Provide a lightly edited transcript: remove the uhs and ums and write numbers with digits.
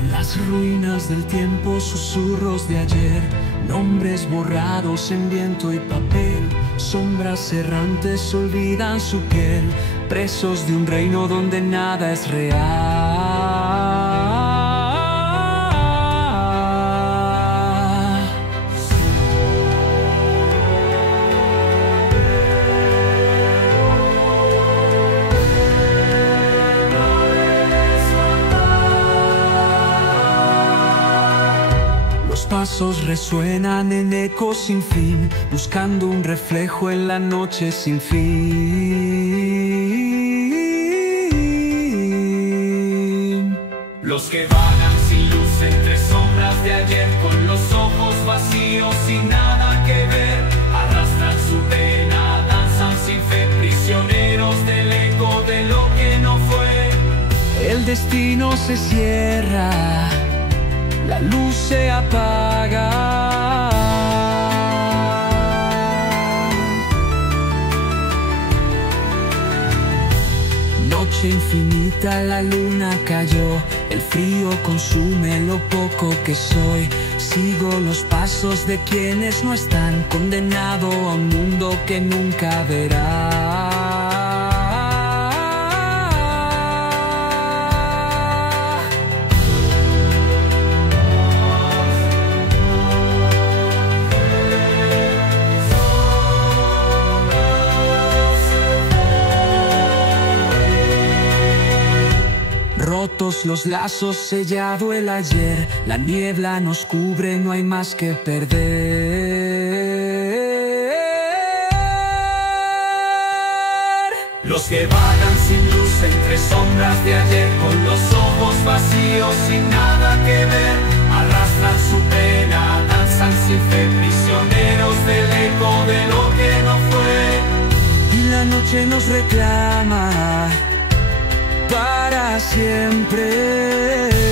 En las ruinas del tiempo, susurros de ayer, nombres borrados en viento y papel, sombras errantes olvidan su piel, presos de un reino donde nada es real. Los pasos resuenan en ecos sin fin, buscando un reflejo en la noche sin fin. Los que vagan sin luz entre sombras de ayer, con los ojos vacíos sin nada que ver, arrastran su pena, danzan sin fe, prisioneros del eco de lo que no fue. El destino se cierra, la luz se apaga. Noche infinita, la luna cayó, el frío consume lo poco que soy. Sigo los pasos de quienes no están, condenado a un mundo que nunca verá. Rotos los lazos, sellado el ayer, la niebla nos cubre, no hay más que perder. Los que vagan sin luz entre sombras de ayer, con los ojos vacíos sin nada que ver, arrastran su pena, danzan sin fe, prisioneros del eco de lo que no fue. Y la noche nos reclama para siempre.